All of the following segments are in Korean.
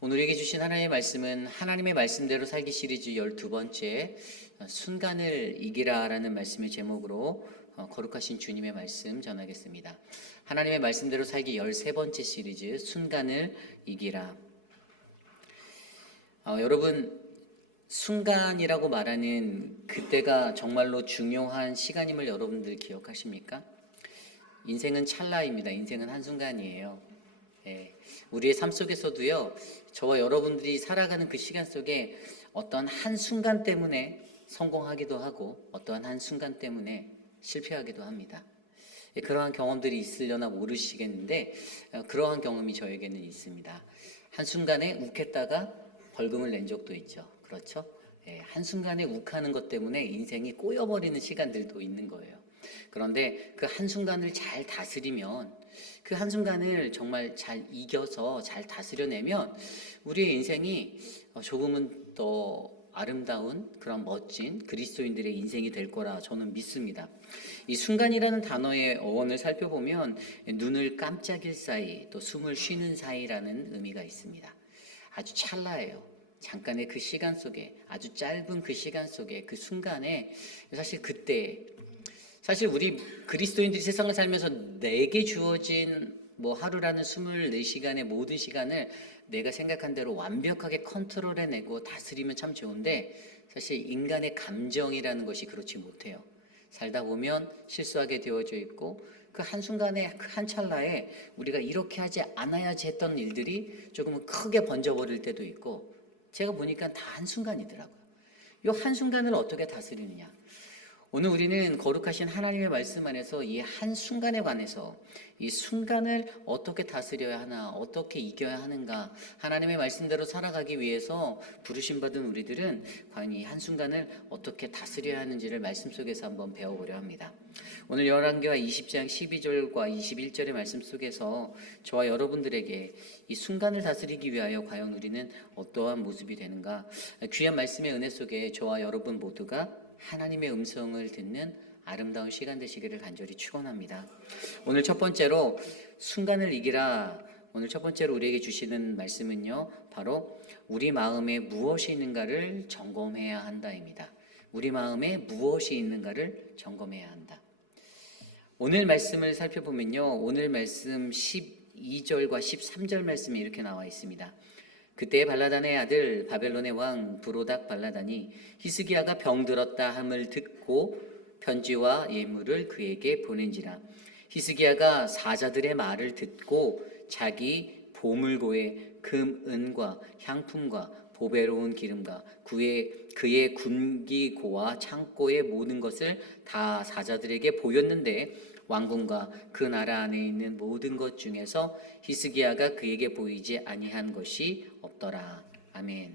오늘에게 주신 하나님의 말씀은 하나님의 말씀대로 살기 시리즈 12번째 순간을 이기라라는 말씀의 제목으로 거룩하신 주님의 말씀 전하겠습니다. 하나님의 말씀대로 살기 13번째 시리즈 순간을 이기라. 여러분, 순간이라고 말하는 그때가 정말로 중요한 시간임을 여러분들 기억하십니까? 인생은 찰나입니다. 인생은 한순간이에요. 우리의 삶 속에서도요, 저와 여러분들이 살아가는 그 시간 속에 어떤 한순간 때문에 성공하기도 하고 어떠한 한순간 때문에 실패하기도 합니다. 그러한 경험들이 있으려나 모르시겠는데 그러한 경험이 저에게는 있습니다. 한순간에 욱했다가 벌금을 낸 적도 있죠. 그렇죠? 한순간에 욱하는 것 때문에 인생이 꼬여버리는 시간들도 있는 거예요. 그런데 그 한순간을 잘 다스리면, 그 한순간을 정말 잘 이겨서 잘 다스려내면 우리의 인생이 조금은 더 아름다운 그런 멋진 그리스도인들의 인생이 될 거라 저는 믿습니다. 이 순간이라는 단어의 어원을 살펴보면 눈을 깜짝일 사이 또 숨을 쉬는 사이라는 의미가 있습니다. 아주 찰나예요. 잠깐의 그 시간 속에, 아주 짧은 그 시간 속에, 그 순간에 사실 우리 그리스도인들이 세상을 살면서 내게 주어진 하루라는 24시간의 모든 시간을 내가 생각한 대로 완벽하게 컨트롤해내고 다스리면 참 좋은데, 사실 인간의 감정이라는 것이 그렇지 못해요. 살다 보면 실수하게 되어져 있고, 그 한순간에, 그 한 찰나에 우리가 이렇게 하지 않아야지 했던 일들이 조금은 크게 번져버릴 때도 있고, 제가 보니까 다 한순간이더라고요. 이 한순간을 어떻게 다스리느냐. 오늘 우리는 거룩하신 하나님의 말씀 안에서 이 한순간에 관해서, 이 순간을 어떻게 다스려야 하나, 어떻게 이겨야 하는가, 하나님의 말씀대로 살아가기 위해서 부르심받은 우리들은 과연 이 한순간을 어떻게 다스려야 하는지를 말씀 속에서 한번 배워보려 합니다. 오늘 열왕기하 20장 12절과 21절의 말씀 속에서 저와 여러분들에게 이 순간을 다스리기 위하여 과연 우리는 어떠한 모습이 되는가, 귀한 말씀의 은혜 속에 저와 여러분 모두가 하나님의 음성을 듣는 아름다운 시간 되시기를 간절히 축원합니다. 오늘 첫 번째로 순간을 이기라. 오늘 첫 번째로 우리에게 주시는 말씀은요, 바로 우리 마음에 무엇이 있는가를 점검해야 한다입니다. 우리 마음에 무엇이 있는가를 점검해야 한다. 오늘 말씀을 살펴보면요, 오늘 말씀 12절과 13절 말씀이 이렇게 나와 있습니다. 그때 발라단의 아들 바벨론의 왕 브로닥 발라단이 히스기야가 병들었다 함을 듣고 편지와 예물을 그에게 보낸지라. 히스기야가 사자들의 말을 듣고 자기 보물고에 금, 은과 향품과 보배로운 기름과 그의 군기고와 창고의 모든 것을 다 사자들에게 보였는데 왕궁과 그 나라 안에 있는 모든 것 중에서 히스기야가 그에게 보이지 아니한 것이 없더라. 아멘.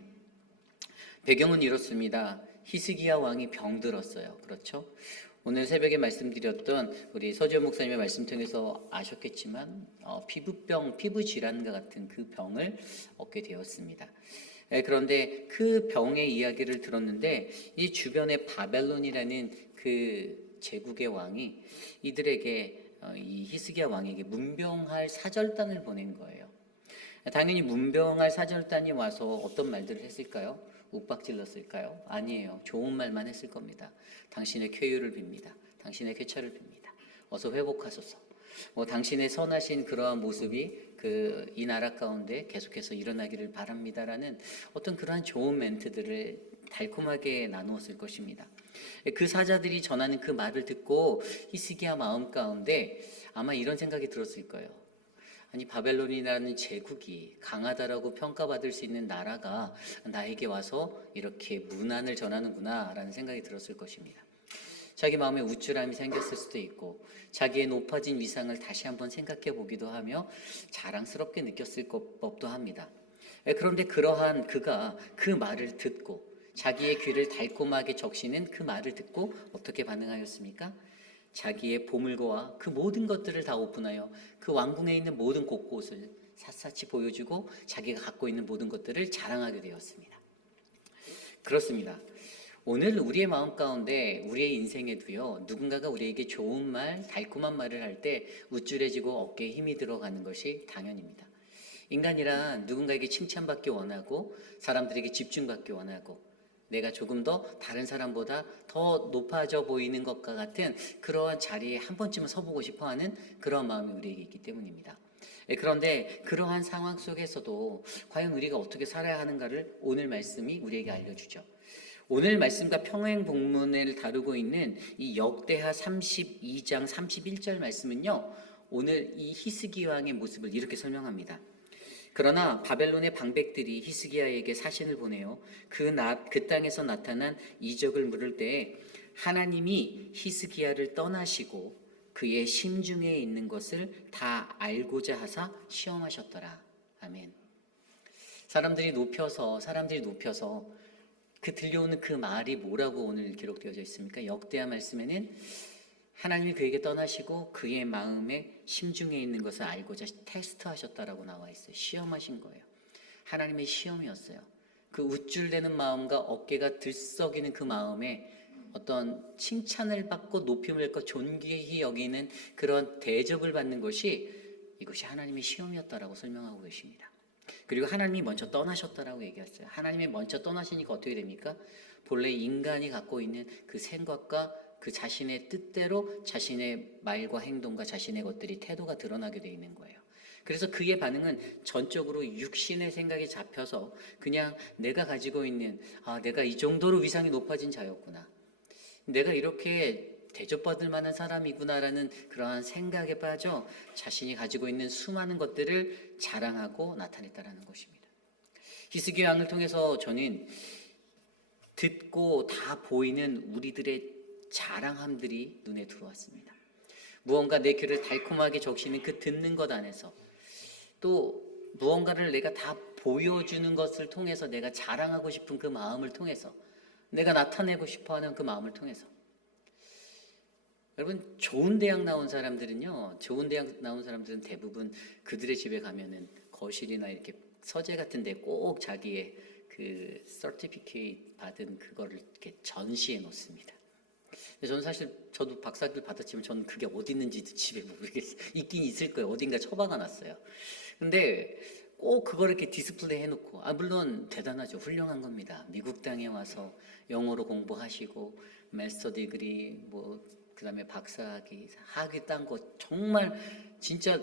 배경은 이렇습니다. 히스기야 왕이 병들었어요. 그렇죠? 오늘 새벽에 말씀드렸던 우리 서지현 목사님의 말씀 통해서 아셨겠지만 피부병, 피부질환과 같은 그 병을 얻게 되었습니다. 그런데 그 병의 이야기를 들었는데 이 주변에 바벨론이라는 그 제국의 왕이 이들에게, 이 히스기야 왕에게 문병할 사절단을 보낸 거예요. 당연히 문병할 사절단이 와서 어떤 말들을 했을까요? 욱박질렀을까요? 아니에요. 좋은 말만 했을 겁니다. 당신의 쾌유를 빕니다. 당신의 쾌차를 빕니다. 어서 회복하소서. 당신의 선하신 그러한 모습이 이 나라 가운데 계속해서 일어나기를 바랍니다라는 어떤 그러한 좋은 멘트들을 달콤하게 나누었을 것입니다. 그 사자들이 전하는 그 말을 듣고 히스기야 마음 가운데 아마 이런 생각이 들었을 거예요. 아니, 바벨론이라는 제국이 강하다라고 평가받을 수 있는 나라가 나에게 와서 이렇게 문안을 전하는구나 라는 생각이 들었을 것입니다. 자기 마음에 우쭐함이 생겼을 수도 있고 자기의 높아진 위상을 다시 한번 생각해 보기도 하며 자랑스럽게 느꼈을 법도 합니다. 그런데 그러한 그가 그 말을 듣고 자기의 귀를 달콤하게 적시는 그 말을 듣고 어떻게 반응하였습니까? 자기의 보물고와 그 모든 것들을 다 오픈하여 그 왕궁에 있는 모든 곳곳을 샅샅이 보여주고 자기가 갖고 있는 모든 것들을 자랑하게 되었습니다. 그렇습니다. 오늘 우리의 마음 가운데 우리의 인생에도요, 누군가가 우리에게 좋은 말, 달콤한 말을 할 때 우쭐해지고 어깨에 힘이 들어가는 것이 당연입니다. 인간이란 누군가에게 칭찬받기 원하고 사람들에게 집중받기 원하고 내가 조금 더 다른 사람보다 더 높아져 보이는 것과 같은 그러한 자리에 한 번쯤은 서보고 싶어하는 그런 마음이 우리에게 있기 때문입니다. 그런데 그러한 상황 속에서도 과연 우리가 어떻게 살아야 하는가를 오늘 말씀이 우리에게 알려주죠. 오늘 말씀과 평행 본문을 다루고 있는 이 역대하 32장 31절 말씀은요, 오늘 이 히스기 왕의 모습을 이렇게 설명합니다. 그러나 바벨론의 방백들이 히스기야에게 사신을 보내어 그 땅에서 나타난 이적을 물을 때에 하나님이 히스기야를 떠나시고 그의 심중에 있는 것을 다 알고자 하사 시험하셨더라. 아멘. 사람들이 높여서 그 들려오는 그 말이 뭐라고 오늘 기록되어져 있습니까? 역대하 말씀에는 하나님이 그에게 떠나시고 그의 마음에 심중에 있는 것을 알고자 테스트하셨다라고 나와 있어요. 시험하신 거예요. 하나님의 시험이었어요. 그 우쭐대는 마음과 어깨가 들썩이는 그 마음에 어떤 칭찬을 받고 높임을 받고 존귀히 여기는 그런 대접을 받는 것이 이것이 하나님의 시험이었다라고 설명하고 계십니다. 그리고 하나님이 먼저 떠나셨다라고 얘기했어요. 하나님이 먼저 떠나시니까 어떻게 됩니까? 본래 인간이 갖고 있는 그 생각과 그 자신의 뜻대로 자신의 말과 행동과 자신의 것들이 태도가 드러나게 돼 있는 거예요. 그래서 그의 반응은 전적으로 육신의 생각이 잡혀서 그냥 내가 가지고 있는 내가 이 정도로 위상이 높아진 자였구나. 내가 이렇게 대접받을 만한 사람이구나라는 그러한 생각에 빠져 자신이 가지고 있는 수많은 것들을 자랑하고 나타냈다라는 것입니다. 히스기야 왕을 통해서 저는 듣고 다 보이는 우리들의 자랑함들이 눈에 들어왔습니다. 무언가 내 귀를 달콤하게 적시는 그 듣는 것 안에서 또 무언가를 내가 다 보여주는 것을 통해서 내가 자랑하고 싶은 그 마음을 통해서 내가 나타내고 싶어하는 그 마음을 통해서 여러분 좋은 대학 나온 사람들은 대부분 그들의 집에 가면은 거실이나 이렇게 서재 같은데 꼭 자기의 그 서티피케이트 받은 그거를 이렇게 전시해 놓습니다. 저는 사실 저도 박사학위를 받았지만 저는 그게 어디 있는지도 집에 모르겠어요. 있긴 있을 거예요. 어딘가 처박아 놨어요. 근데 꼭 그걸 이렇게 디스플레이 해놓고 물론 대단하죠. 훌륭한 겁니다. 미국 땅에 와서 영어로 공부하시고 마스터 디그리 그다음에 박사학위 학위 딴 거 정말 진짜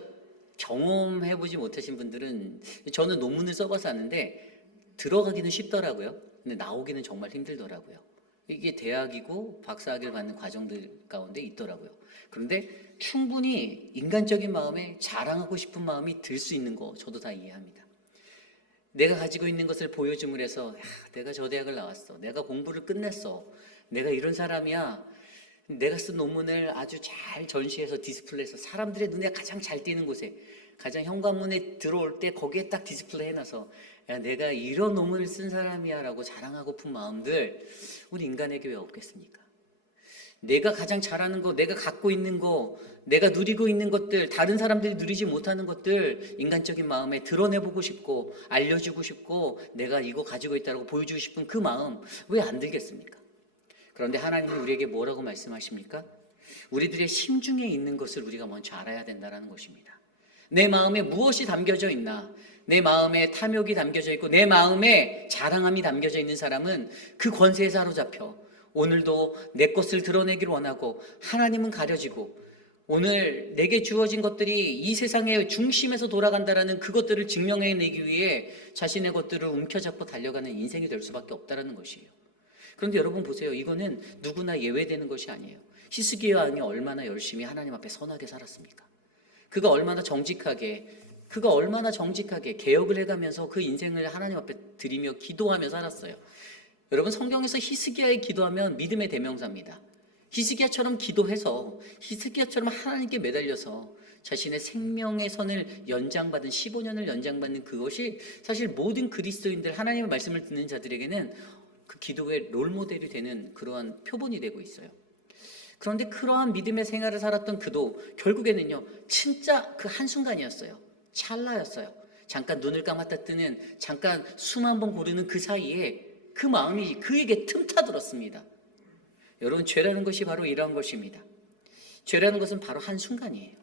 경험해보지 못하신 분들은 저는 논문을 써봐서 아는데 들어가기는 쉽더라고요. 근데 나오기는 정말 힘들더라고요. 이게 대학이고 박사학위를 받는 과정들 가운데 있더라고요. 그런데 충분히 인간적인 마음에 자랑하고 싶은 마음이 들 수 있는 거 저도 다 이해합니다. 내가 가지고 있는 것을 보여줌을 해서 내가 저 대학을 나왔어. 내가 공부를 끝냈어. 내가 이런 사람이야. 내가 쓴 논문을 아주 잘 전시해서 디스플레이해서 사람들의 눈에 가장 잘 띄는 곳에 가장 현관문에 들어올 때 거기에 딱 디스플레이 해놔서 내가 이런 논문을 쓴 사람이야 라고 자랑하고픈 마음들 우리 인간에게 왜 없겠습니까? 내가 가장 잘하는 거, 내가 갖고 있는 거, 내가 누리고 있는 것들, 다른 사람들이 누리지 못하는 것들 인간적인 마음에 드러내보고 싶고 알려주고 싶고 내가 이거 가지고 있다고 보여주고 싶은 그 마음 왜 안 들겠습니까? 그런데 하나님이 우리에게 뭐라고 말씀하십니까? 우리들의 심중에 있는 것을 우리가 먼저 알아야 된다는 것입니다. 내 마음에 무엇이 담겨져 있나? 내 마음에 탐욕이 담겨져 있고 내 마음에 자랑함이 담겨져 있는 사람은 그 권세에 사로잡혀 오늘도 내 것을 드러내기를 원하고 하나님은 가려지고 오늘 내게 주어진 것들이 이 세상의 중심에서 돌아간다라는 그것들을 증명해내기 위해 자신의 것들을 움켜잡고 달려가는 인생이 될 수밖에 없다는 것이에요. 그런데 여러분 보세요. 이거는 누구나 예외되는 것이 아니에요. 히스기야 왕이 얼마나 열심히 하나님 앞에 선하게 살았습니까? 그가 얼마나 정직하게 개혁을 해가면서 그 인생을 하나님 앞에 드리며 기도하며 살았어요. 여러분 성경에서 히스기야의 기도하면 믿음의 대명사입니다. 히스기야처럼 기도해서 히스기야처럼 하나님께 매달려서 자신의 생명의 선을 연장받은 15년을 연장받는 그것이 사실 모든 그리스도인들 하나님의 말씀을 듣는 자들에게는 그 기도의 롤모델이 되는 그러한 표본이 되고 있어요. 그런데 그러한 믿음의 생활을 살았던 그도 결국에는요 진짜 그 한순간이었어요. 찰나였어요. 잠깐 눈을 감았다 뜨는 잠깐 숨 한 번 고르는 그 사이에 그 마음이 그에게 틈타들었습니다. 여러분 죄라는 것이 바로 이러한 것입니다. 죄라는 것은 바로 한순간이에요.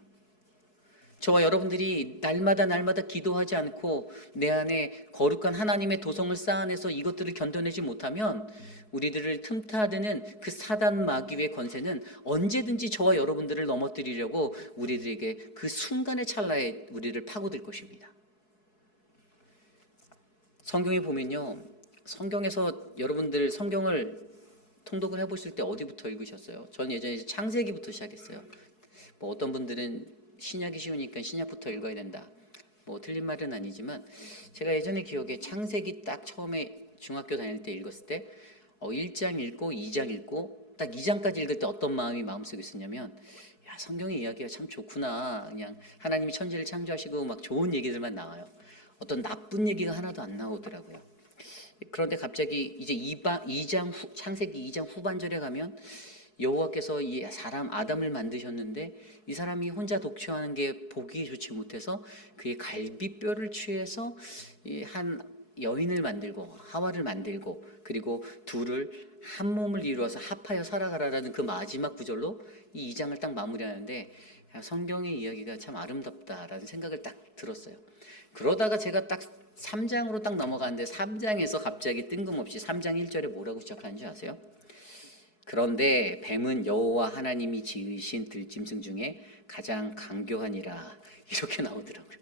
저와 여러분들이 날마다 기도하지 않고 내 안에 거룩한 하나님의 도성을 쌓아내서 이것들을 견뎌내지 못하면 우리들을 틈타드는 그 사단 마귀의 권세는 언제든지 저와 여러분들을 넘어뜨리려고 우리들에게 그 순간의 찰나에 우리를 파고들 것입니다. 성경에 보면요, 성경에서 여러분들 성경을 통독을 해보실 때 어디부터 읽으셨어요? 저는 예전에 창세기부터 시작했어요. 뭐 어떤 분들은 신약이 쉬우니까 신약부터 읽어야 된다. 뭐 틀린 말은 아니지만 제가 예전에 기억에 창세기 딱 처음에 중학교 다닐 때 읽었을 때 1장 읽고 2장 읽고 딱 2장까지 읽을 때 어떤 마음이 마음속에 있었냐면, 야, 성경의 이야기가 참 좋구나. 그냥 하나님이 천지를 창조하시고 막 좋은 얘기들만 나와요. 어떤 나쁜 얘기가 하나도 안 나오더라고요. 그런데 갑자기 이제 창세기 2장 후반절에 가면 여호와께서 이 사람 아담을 만드셨는데 이 사람이 혼자 독초하는 게 보기 좋지 못해서 그의 갈비뼈를 취해서 한 여인을 만들고 하와를 만들고 그리고 둘을 한 몸을 이루어서 합하여 살아가라라는 그 마지막 구절로 이 2장을 딱 마무리하는데, 성경의 이야기가 참 아름답다라는 생각을 딱 들었어요. 그러다가 제가 딱 3장으로 딱 넘어가는데 3장에서 갑자기 뜬금없이 3장 1절에 뭐라고 시작하는지 아세요? 그런데 뱀은 여호와 하나님이 지으신 들짐승 중에 가장 강교하니라, 이렇게 나오더라고요.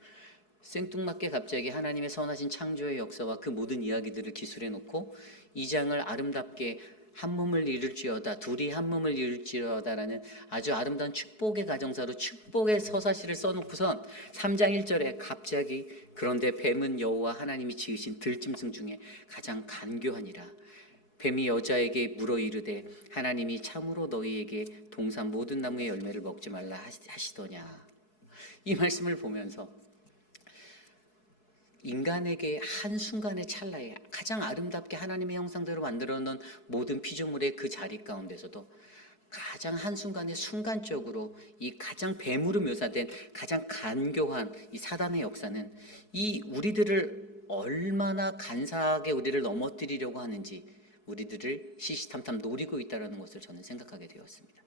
생뚱맞게 갑자기 하나님의 선하신 창조의 역사와 그 모든 이야기들을 기술해 놓고 2장을 아름답게 한 몸을 이룰지어다, 둘이 한 몸을 이룰지어다라는 아주 아름다운 축복의 가정사로 축복의 서사시를 써놓고선 3장 1절에 갑자기 그런데 뱀은 여호와 하나님이 지으신 들짐승 중에 가장 간교하니라. 뱀이 여자에게 물어 이르되 하나님이 참으로 너희에게 동산 모든 나무의 열매를 먹지 말라 하시더냐. 이 말씀을 보면서 인간에게 한순간의 찰나에 가장 아름답게 하나님의 형상대로 만들어 놓은 모든 피조물의 그 자리 가운데서도 가장 한순간에 순간적으로 이 가장 뱀으로 묘사된 가장 간교한 이 사단의 역사는 이 우리들을 얼마나 간사하게 우리를 넘어뜨리려고 하는지 우리들을 시시탐탐 노리고 있다는 것을 저는 생각하게 되었습니다.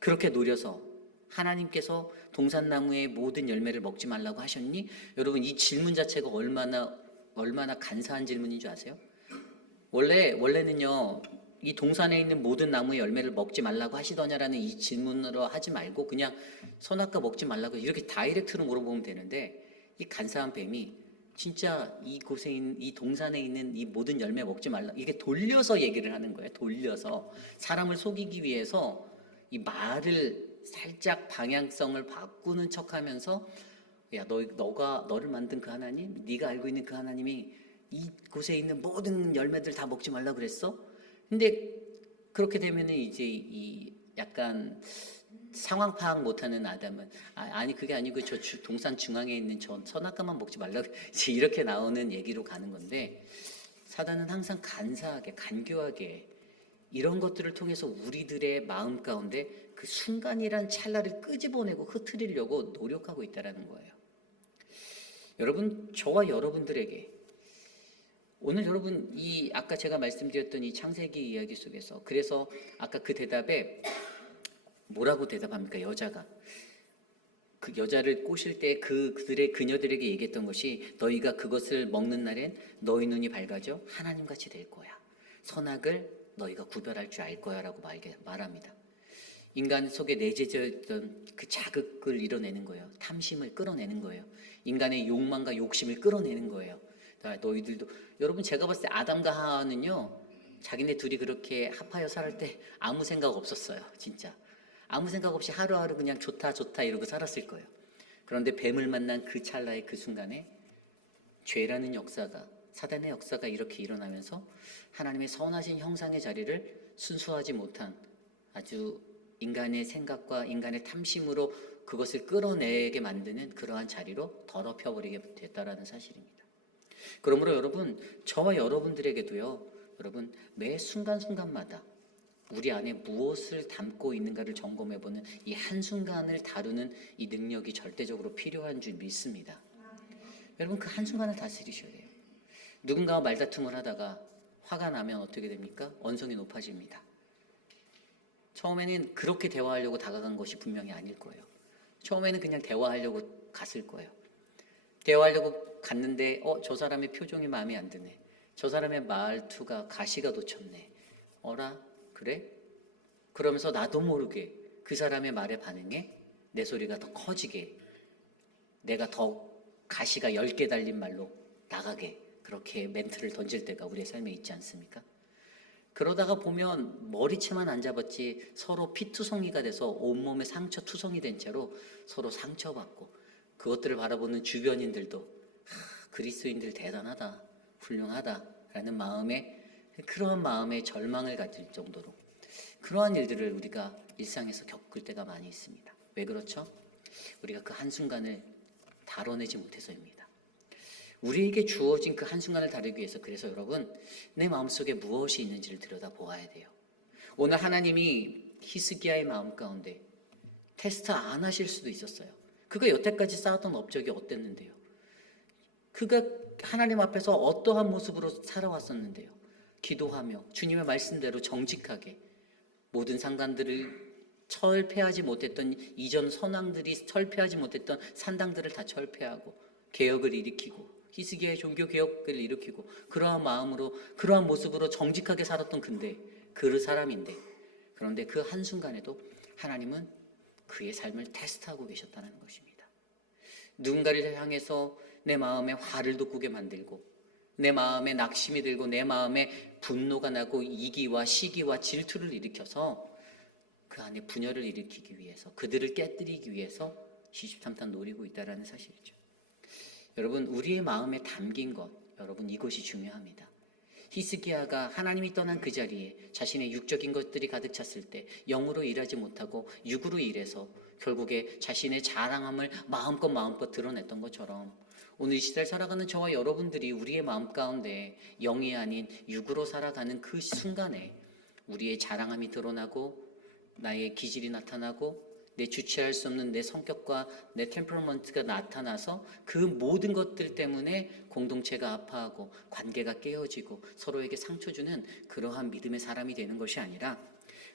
그렇게 노려서 하나님께서 동산나무의 모든 열매를 먹지 말라고 하셨니? 여러분, 이 질문 자체가 얼마나 간사한 질문인 줄 아세요? 원래는요, 이 동산에 있는 모든 나무의 열매를 먹지 말라고 하시더냐라는 이 질문으로 하지 말고 그냥 선악과 먹지 말라고 이렇게 다이렉트로 물어보면 되는데, 이 간사한 뱀이 진짜 이곳에 있는 이 동산에 있는 이 모든 열매 먹지 말라, 이게 돌려서 얘기를 하는 거예요. 돌려서 사람을 속이기 위해서 이 말을 살짝 방향성을 바꾸는 척하면서, 야, 너를 만든 그 하나님, 네가 알고 있는 그 하나님이 이곳에 있는 모든 열매들 다 먹지 말라 그랬어? 근데 그렇게 되면은 이제 이 약간 상황 파악 못하는 아담은 아니 그게 아니고 저 동산 중앙에 있는 저 선악과만 먹지 말라 이제 이렇게 나오는 얘기로 가는 건데, 사단은 항상 간사하게 간교하게 이런 것들을 통해서 우리들의 마음 가운데 그 순간이란 찰나를 끄집어내고 흐트리려고 노력하고 있다는 거예요. 여러분, 저와 여러분들에게 오늘 여러분 이 아까 제가 말씀드렸던 이 창세기 이야기 속에서, 그래서 아까 그 대답에 뭐라고 대답합니까? 여자가 그 여자를 꼬실 때 그녀들에게 얘기했던 것이, 너희가 그것을 먹는 날엔 너희 눈이 밝아져 하나님같이 될 거야. 선악을 너희가 구별할 줄 알 거야 라고 말합니다. 인간 속에 내재져 있던 그 자극을 이뤄내는 거예요. 탐심을 끌어내는 거예요. 인간의 욕망과 욕심을 끌어내는 거예요. 너희들도, 여러분 제가 봤을 때 아담과 하와는요, 자기네 둘이 그렇게 합하여 살을 때 아무 생각 없었어요. 진짜 아무 생각 없이 하루하루 그냥 좋다 이러고 살았을 거예요. 그런데 뱀을 만난 그 찰나의 그 순간에 죄라는 역사가, 사단의 역사가 이렇게 일어나면서 하나님의 선하신 형상의 자리를 순수하지 못한 아주 인간의 생각과 인간의 탐심으로 그것을 끌어내게 만드는 그러한 자리로 더럽혀버리게 됐다라는 사실입니다. 그러므로 여러분, 저와 여러분들에게도요, 여러분 매 순간순간마다 우리 안에 무엇을 담고 있는가를 점검해보는 이 한순간을 다루는 이 능력이 절대적으로 필요한 줄 믿습니다. 여러분, 그 한순간을 다스리셔야 돼요. 누군가와 말다툼을 하다가 화가 나면 어떻게 됩니까? 언성이 높아집니다. 처음에는 그렇게 대화하려고 다가간 것이 분명히 아닐 거예요. 처음에는 그냥 대화하려고 갔을 거예요. 대화하려고 갔는데 저 사람의 표정이 마음에 안 드네. 저 사람의 말투가 가시가 돋쳤네. 어라? 그래? 그러면서 나도 모르게 그 사람의 말에 반응해 내 소리가 더 커지게, 내가 더 가시가 10개 달린 말로 나가게, 그렇게 멘트를 던질 때가 우리의 삶에 있지 않습니까? 그러다가 보면 머리채만 안 잡았지 서로 피투성이가 돼서 온몸에 상처 투성이 된 채로 서로 상처받고, 그것들을 바라보는 주변인들도 그리스도인들 대단하다, 훌륭하다라는 마음에, 그러한 마음에 절망을 가질 정도로 그러한 일들을 우리가 일상에서 겪을 때가 많이 있습니다. 왜 그렇죠? 우리가 그 한순간을 다뤄내지 못해서입니다. 우리에게 주어진 그 한순간을 다루기 위해서, 그래서 여러분, 내 마음속에 무엇이 있는지를 들여다보아야 돼요. 오늘 하나님이 히스기야의 마음 가운데 테스트 안 하실 수도 있었어요. 그가 여태까지 쌓았던 업적이 어땠는데요? 그가 하나님 앞에서 어떠한 모습으로 살아왔었는데요? 기도하며 주님의 말씀대로 정직하게 모든 상관들을 철폐하지 못했던, 이전 선왕들이 철폐하지 못했던 산당들을 다 철폐하고 개혁을 일으키고 히스기야의 종교 개혁을 일으키고, 그러한 마음으로 그러한 모습으로 정직하게 살았던 그 사람인데, 그런데 그 한순간에도 하나님은 그의 삶을 테스트하고 계셨다는 것입니다. 누군가를 향해서 내 마음에 화를 돋구게 만들고, 내 마음에 낙심이 들고, 내 마음에 분노가 나고 이기와 시기와 질투를 일으켜서 그 안에 분열을 일으키기 위해서, 그들을 깨뜨리기 위해서 시시탐탐 노리고 있다는 사실이죠. 여러분, 우리의 마음에 담긴 것, 여러분, 이것이 중요합니다. 히스기야가 하나님이 떠난 그 자리에 자신의 육적인 것들이 가득 찼을 때 영으로 일하지 못하고 육으로 일해서 결국에 자신의 자랑함을 마음껏 드러냈던 것처럼, 오늘 이 시대를 살아가는 저와 여러분들이 우리의 마음 가운데 영이 아닌 육으로 살아가는 그 순간에 우리의 자랑함이 드러나고, 나의 기질이 나타나고, 내 주체할 수 없는 내 성격과 내 템퍼먼트가 나타나서 그 모든 것들 때문에 공동체가 아파하고 관계가 깨어지고 서로에게 상처 주는 그러한 믿음의 사람이 되는 것이 아니라,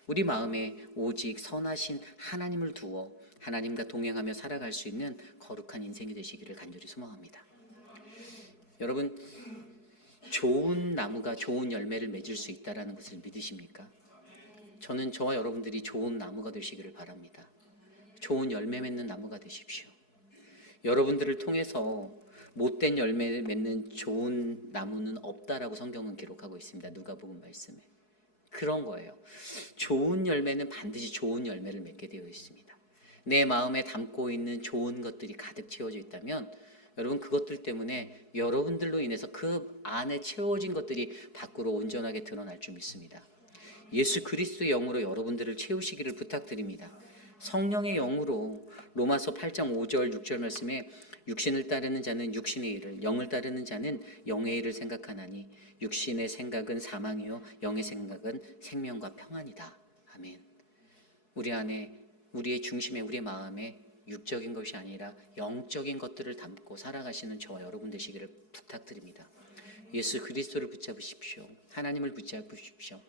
우리 마음에 오직 선하신 하나님을 두어 하나님과 동행하며 살아갈 수 있는 거룩한 인생이 되시기를 간절히 소망합니다. 여러분, 좋은 나무가 좋은 열매를 맺을 수 있다는 것을 믿으십니까? 저는 저와 여러분들이 좋은 나무가 되시기를 바랍니다. 좋은 열매 맺는 나무가 되십시오. 여러분들을 통해서 못된 열매를 맺는 좋은 나무는 없다라고 성경은 기록하고 있습니다. 누가복음 말씀에. 그런 거예요. 좋은 열매는 반드시 좋은 열매를 맺게 되어 있습니다. 내 마음에 담고 있는 좋은 것들이 가득 채워져 있다면, 여러분, 그것들 때문에 여러분들로 인해서 그 안에 채워진 것들이 밖으로 온전하게 드러날 줄 믿습니다. 예수 그리스도의 영으로 여러분들을 채우시기를 부탁드립니다. 성령의 영으로, 로마서 8장 5절 6절 말씀에 육신을 따르는 자는 육신의 일을, 영을 따르는 자는 영의 일을 생각하나니 육신의 생각은 사망이요 영의 생각은 생명과 평안이다. 아멘. 우리 안에, 우리의 중심에, 우리의 마음에 육적인 것이 아니라 영적인 것들을 담고 살아가시는 저와 여러분 되시기를 부탁드립니다. 예수 그리스도를 붙잡으십시오. 하나님을 붙잡으십시오.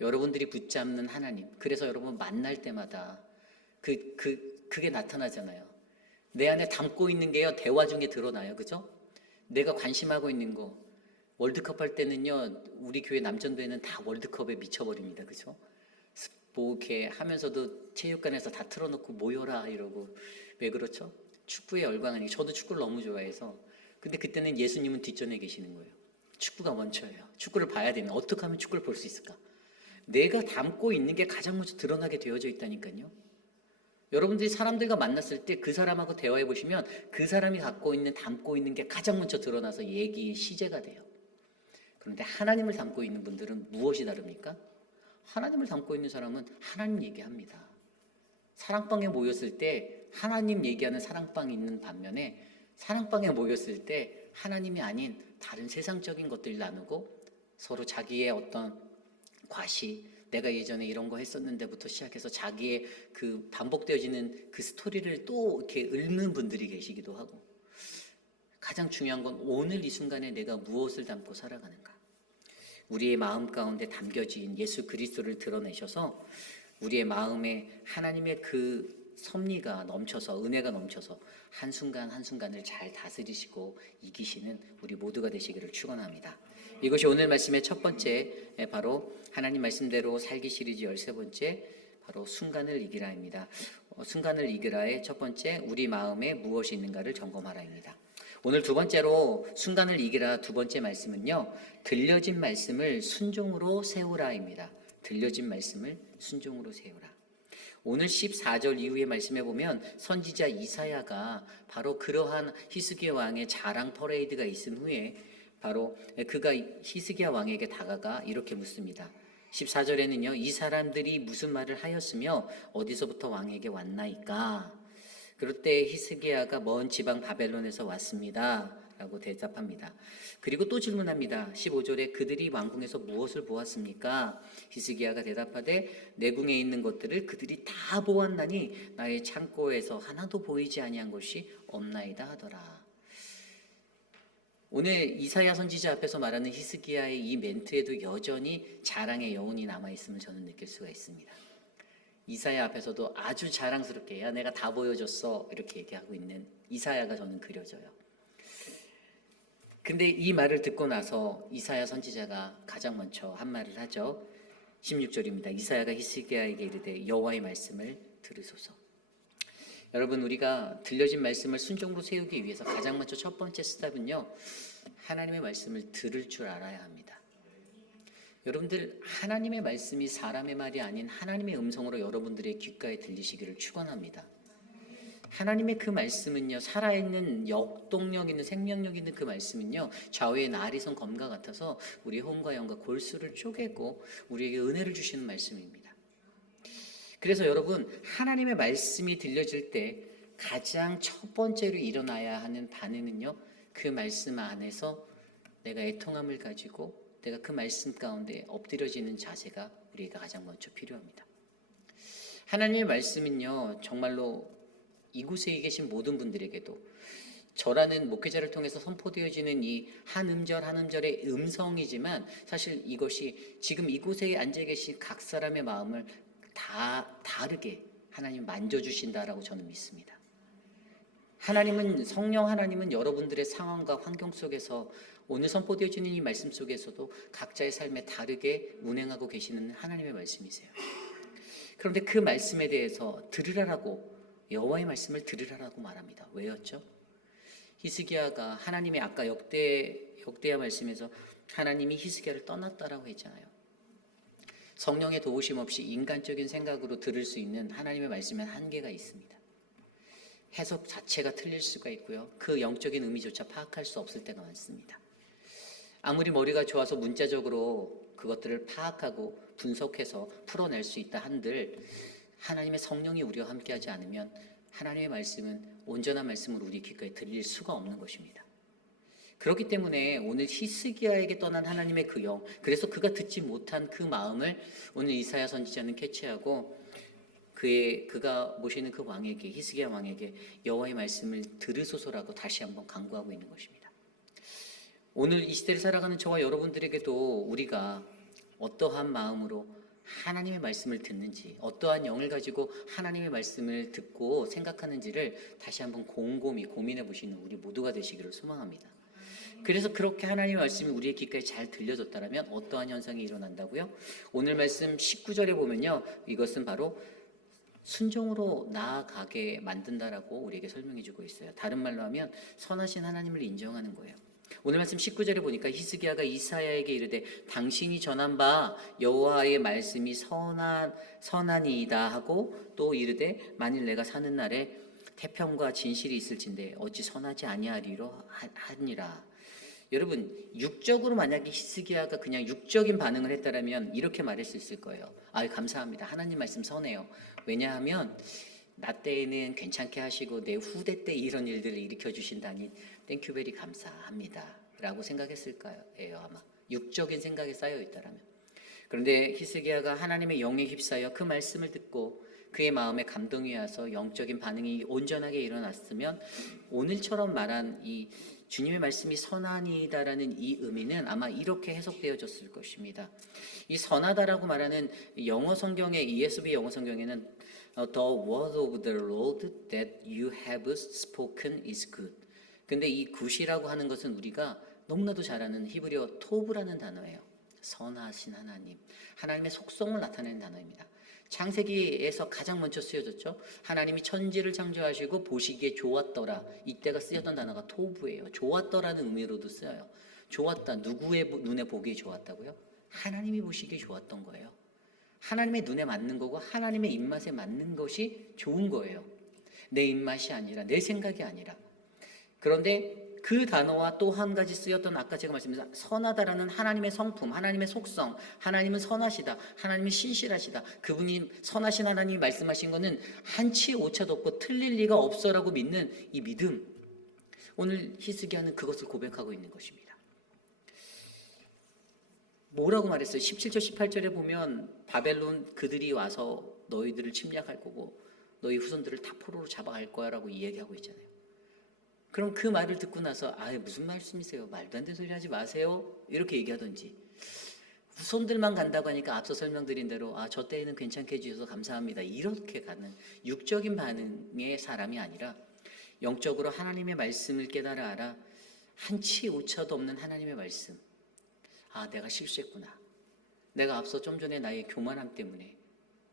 여러분들이 붙잡는 하나님, 그래서 여러분 만날 때마다 그게 나타나잖아요. 내 안에 담고 있는 게요, 대화 중에 드러나요. 그죠? 내가 관심하고 있는 거, 월드컵 할 때는요, 우리 교회 남전도에는 다 월드컵에 미쳐버립니다. 그죠? 뭐 이렇게 하면서도 체육관에서 다 틀어놓고 모여라 이러고. 왜 그렇죠? 축구에 열광하니까. 저도 축구를 너무 좋아해서. 근데 그때는 예수님은 뒷전에 계시는 거예요. 축구가 먼저예요. 축구를 봐야 되면 어떻게 하면 축구를 볼 수 있을까? 내가 담고 있는 게 가장 먼저 드러나게 되어져 있다니까요. 여러분들이 사람들과 만났을 때 그 사람하고 대화해 보시면 그 사람이 담고 있는 게 가장 먼저 드러나서 얘기의 시제가 돼요. 그런데 하나님을 담고 있는 분들은 무엇이 다릅니까? 하나님을 담고 있는 사람은 하나님 얘기합니다. 사랑방에 모였을 때 하나님 얘기하는 사랑방이 있는 반면에, 사랑방에 모였을 때 하나님이 아닌 다른 세상적인 것들 나누고 서로 자기의 어떤 과시, 내가 예전에 이런 거 했었는데부터 시작해서 자기의 그 반복되어지는 그 스토리를 또 이렇게 읊는 분들이 계시기도 하고, 가장 중요한 건 오늘 이 순간에 내가 무엇을 담고 살아가는가. 우리의 마음 가운데 담겨진 예수 그리스도를 드러내셔서 우리의 마음에 하나님의 그 섭리가 넘쳐서 은혜가 넘쳐서 한순간 한순간을 잘 다스리시고 이기시는 우리 모두가 되시기를 축원합니다. 이것이 오늘 말씀의 첫 번째, 바로 하나님 말씀대로 살기 시리즈 13번째, 바로 순간을 이기라입니다. 순간을 이기라의 첫 번째, 우리 마음에 무엇이 있는가를 점검하라입니다. 오늘 두 번째로 순간을 이기라 두 번째 말씀은요, 들려진 말씀을 순종으로 세우라입니다. 들려진 말씀을 순종으로 세우라. 오늘 14절 이후의 말씀에 보면 선지자 이사야가 바로 그러한 히스기야 왕의 자랑 퍼레이드가 있은 후에 바로 그가 히스기야 왕에게 다가가 이렇게 묻습니다. 14절에는요, 이 사람들이 무슨 말을 하였으며 어디서부터 왕에게 왔나이까? 그럴 때 히스기야가 먼 지방 바벨론에서 왔습니다 라고 대답합니다. 그리고 또 질문합니다. 15절에 그들이 왕궁에서 무엇을 보았습니까? 히스기야가 대답하되 내 궁에 있는 것들을 그들이 다 보았나니 나의 창고에서 하나도 보이지 아니한 것이 없나이다 하더라. 오늘 이사야 선지자 앞에서 말하는 히스기야의 이 멘트에도 여전히 자랑의 여운이 남아있음을 저는 느낄 수가 있습니다. 이사야 앞에서도 아주 자랑스럽게 야 내가 다 보여줬어 이렇게 얘기하고 있는 이사야가 저는 그려져요. 근데 이 말을 듣고 나서 이사야 선지자가 가장 먼저 한 말을 하죠. 16절입니다. 이사야가 히스기야에게 이르되 여호와의 말씀을 들으소서. 여러분, 우리가 들려진 말씀을 순종으로 세우기 위해서 가장 먼저 첫 번째 스텝은요, 하나님의 말씀을 들을 줄 알아야 합니다. 여러분들, 하나님의 말씀이 사람의 말이 아닌 하나님의 음성으로 여러분들의 귓가에 들리시기를 축원합니다. 하나님의 그 말씀은요, 살아있는 역동력 있는 생명력 있는 그 말씀은요, 좌우의 나리선 검과 같아서 우리의 혼과 영과 골수를 쪼개고 우리에게 은혜를 주시는 말씀입니다. 그래서 여러분, 하나님의 말씀이 들려질 때 가장 첫 번째로 일어나야 하는 반응은요, 그 말씀 안에서 내가 애통함을 가지고 내가 그 말씀 가운데 엎드려지는 자세가 우리가 가장 먼저 필요합니다. 하나님의 말씀은요, 정말로 이곳에 계신 모든 분들에게도 저라는 목회자를 통해서 선포되어지는 이 한 음절 한 음절의 음성이지만 사실 이것이 지금 이곳에 앉아 계신 각 사람의 마음을 다 다르게 하나님 만져주신다라고 저는 믿습니다. 하나님은, 성령 하나님은 여러분들의 상황과 환경 속에서 오늘 선포되어지는 이 말씀 속에서도 각자의 삶에 다르게 운행하고 계시는 하나님의 말씀이세요. 그런데 그 말씀에 대해서 들으라라고, 여호와의 말씀을 들으라라고 말합니다. 왜였죠? 히스기야가 하나님의 아까 역대야 말씀에서 하나님이 히스기야를 떠났다라고 했잖아요. 성령의 도우심 없이 인간적인 생각으로 들을 수 있는 하나님의 말씀에 한계가 있습니다. 해석 자체가 틀릴 수가 있고요. 그 영적인 의미조차 파악할 수 없을 때가 많습니다. 아무리 머리가 좋아서 문자적으로 그것들을 파악하고 분석해서 풀어낼 수 있다 한들 하나님의 성령이 우리와 함께하지 않으면 하나님의 말씀은 온전한 말씀으로 우리 귓가에 들릴 수가 없는 것입니다. 그렇기 때문에 오늘 히스기야에게 떠난 하나님의 그 영, 그래서 그가 듣지 못한 그 마음을 오늘 이사야 선지자는 캐치하고 그가 모시는 그 왕에게, 히스기야 왕에게 여호와의 말씀을 들으소서라고 다시 한번 강구하고 있는 것입니다. 오늘 이 시대를 살아가는 저와 여러분들에게도 우리가 어떠한 마음으로 하나님의 말씀을 듣는지, 어떠한 영을 가지고 하나님의 말씀을 듣고 생각하는지를 다시 한번 곰곰이 고민해 보시는 우리 모두가 되시기를 소망합니다. 그래서 그렇게 하나님의 말씀이 우리의 귓가에 잘 들려졌다면 어떠한 현상이 일어난다고요? 오늘 말씀 19절에 보면요, 이것은 바로 순종으로 나아가게 만든다라고 우리에게 설명해 주고 있어요. 다른 말로 하면 선하신 하나님을 인정하는 거예요. 오늘 말씀 19절에 보니까 히스기야가 이사야에게 이르되 당신이 전한 바 여호와의 말씀이 선하니이다 하고 또 이르되 만일 내가 사는 날에 태평과 진실이 있을진데 어찌 선하지 아니하리로 하니라. 여러분, 육적으로 만약에 히스기야가 그냥 육적인 반응을 했다라면 이렇게 말할 수 있을 거예요. 아, 감사합니다. 하나님 말씀 선해요. 왜냐하면 나 때에는 괜찮게 하시고 내 후대 때 이런 일들을 일으켜 주신다니 땡큐베리 감사합니다 라고 생각했을 거예요. 아마 육적인 생각에 쌓여 있다라면. 그런데 히스기야가 하나님의 영에 휩싸여 그 말씀을 듣고 그의 마음에 감동이 와서 영적인 반응이 온전하게 일어났으면 오늘처럼 말한 이 주님의 말씀이 선하니다라는 이 의미는 아마 이렇게 해석되어졌을 것입니다. 이 선하다라고 말하는 영어 성경의 ESV 영어 성경에는 The word of the Lord that you have spoken is good. 근데 이 굿이라고 하는 것은 우리가 너무나도 잘 아는 히브리어 토브라는 단어예요. 선하신 하나님, 하나님의 속성을 나타내는 단어입니다. 창세기에서 가장 먼저 쓰여졌죠. 하나님이 천지를 창조하시고 보시기에 좋았더라. 이때가 쓰였던 단어가 토브예요. 좋았더라는 의미로도 쓰여요. 좋았다. 누구의 눈에 보기에 좋았다고요? 하나님이 보시기에 좋았던 거예요. 하나님의 눈에 맞는 거고 하나님의 입맛에 맞는 것이 좋은 거예요. 내 입맛이 아니라 내 생각이 아니라. 그런데 그 단어와 또 한 가지 쓰였던 아까 제가 말씀드린 선하다라는 하나님의 성품, 하나님의 속성, 하나님은 선하시다, 하나님은 신실하시다. 그분이 선하신 하나님이 말씀하신 것은 한치 오차도 없고 틀릴 리가 없어라고 믿는 이 믿음. 오늘 히스기야는 그것을 고백하고 있는 것입니다. 뭐라고 말했어요? 17절 18절에 보면 바벨론 그들이 와서 너희들을 침략할 거고 너희 후손들을 다 포로로 잡아갈 거야 라고 이야기하고 있잖아요. 그럼 그 말을 듣고 나서 무슨 말씀이세요? 말도 안 되는 소리 하지 마세요. 이렇게 얘기하든지 후손들만 간다고 하니까 앞서 설명드린 대로 저 때에는 괜찮게 해주셔서 감사합니다. 이렇게 가는 육적인 반응의 사람이 아니라 영적으로 하나님의 말씀을 깨달아 알아 한치 오차도 없는 하나님의 말씀. 내가 실수했구나. 내가 앞서 좀 전에 나의 교만함 때문에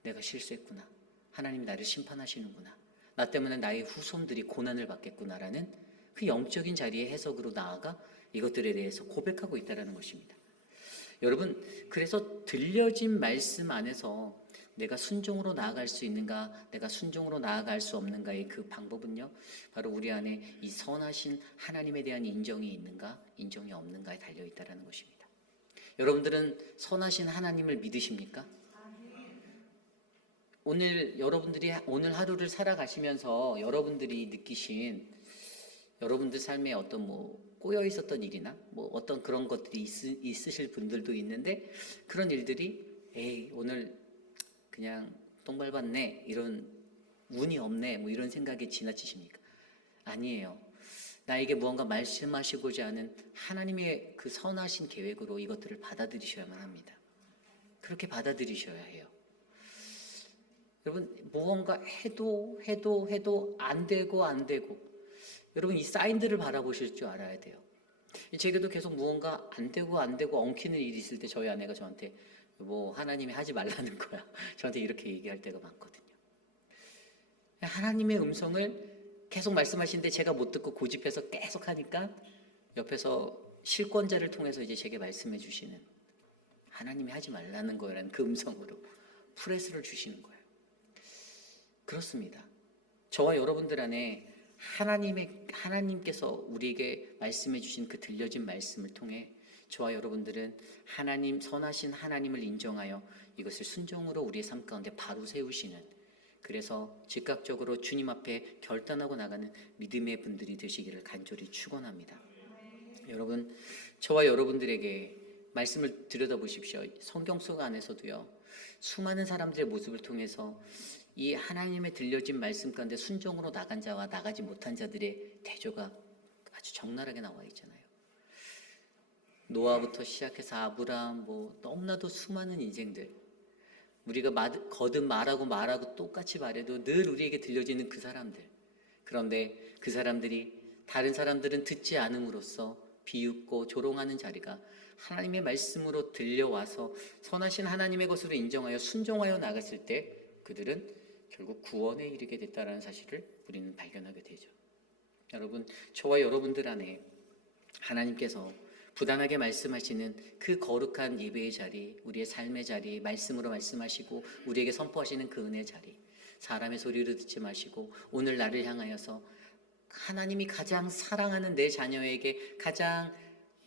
내가 실수했구나. 하나님이 나를 심판하시는구나. 나 때문에 나의 후손들이 고난을 받겠구나라는 그 영적인 자리의 해석으로 나아가 이것들에 대해서 고백하고 있다는 것입니다. 여러분, 그래서 들려진 말씀 안에서 내가 순종으로 나아갈 수 있는가, 내가 순종으로 나아갈 수 없는가의 그 방법은요, 바로 우리 안에 이 선하신 하나님에 대한 인정이 있는가, 인정이 없는가에 달려있다는 것입니다. 여러분들은 선하신 하나님을 믿으십니까? 오늘 여러분들이 오늘 하루를 살아가시면서 여러분들이 느끼신 여러분들 삶에 어떤 꼬여 있었던 일이나 어떤 그런 것들이 있으실 분들도 있는데 그런 일들이 오늘 그냥 똥 밟았네, 이런 운이 없네, 이런 생각이 지나치십니까? 아니에요. 나에게 무언가 말씀하시고자 하는 하나님의 그 선하신 계획으로 이것들을 받아들이셔야만 합니다. 그렇게 받아들이셔야 해요. 여러분, 무언가 해도 안 되고 여러분 이 사인들을 바라보실 줄 알아야 돼요. 제게도 계속 무언가 안 되고 엉키는 일이 있을 때 저희 아내가 저한테 하나님이 하지 말라는 거야. 저한테 이렇게 얘기할 때가 많거든요. 하나님의 음성을 계속 말씀하시는데 제가 못 듣고 고집해서 계속 하니까 옆에서 실권자를 통해서 이제 제게 말씀해 주시는 하나님이 하지 말라는 거라는 그 음성으로 프레스를 주시는 거예요. 그렇습니다. 저와 여러분들 안에 하나님께서 우리에게 말씀해 주신 그 들려진 말씀을 통해 저와 여러분들은 하나님, 선하신 하나님을 인정하여 이것을 순종으로 우리의 삶 가운데 바로 세우시는, 그래서 즉각적으로 주님 앞에 결단하고 나가는 믿음의 분들이 되시기를 간절히 축원합니다. 여러분, 저와 여러분들에게 말씀을 들여다보십시오. 성경 속 안에서도요, 수많은 사람들의 모습을 통해서 이 하나님의 들려진 말씀 가운데 순종으로 나간 자와 나가지 못한 자들의 대조가 아주 적나라하게 나와 있잖아요. 노아부터 시작해서 아브라함, 너무나도 수많은 인생들, 우리가 거듭 말하고 똑같이 말해도 늘 우리에게 들려지는 그 사람들. 그런데 그 사람들이 다른 사람들은 듣지 않음으로써 비웃고 조롱하는 자리가 하나님의 말씀으로 들려와서 선하신 하나님의 것으로 인정하여 순종하여 나갔을 때 그들은 결국 구원에 이르게 됐다는 사실을 우리는 발견하게 되죠. 여러분, 저와 여러분들 안에 하나님께서 부단하게 말씀하시는 그 거룩한 예배의 자리, 우리의 삶의 자리, 말씀으로 말씀하시고 우리에게 선포하시는 그 은혜의 자리, 사람의 소리를 듣지 마시고 오늘 나를 향하여서 하나님이 가장 사랑하는 내 자녀에게 가장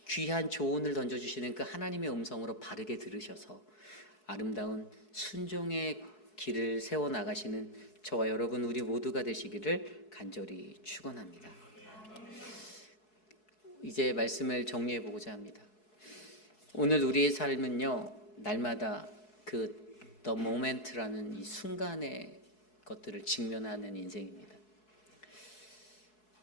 귀한 조언을 던져주시는 그 하나님의 음성으로 바르게 들으셔서 아름다운 순종의 길을 세워나가시는 저와 여러분 우리 모두가 되시기를 간절히 축원합니다. 이제 말씀을 정리해보고자 합니다. 오늘 우리의 삶은요, 날마다 그 The Moment라는 이 순간의 것들을 직면하는 인생입니다.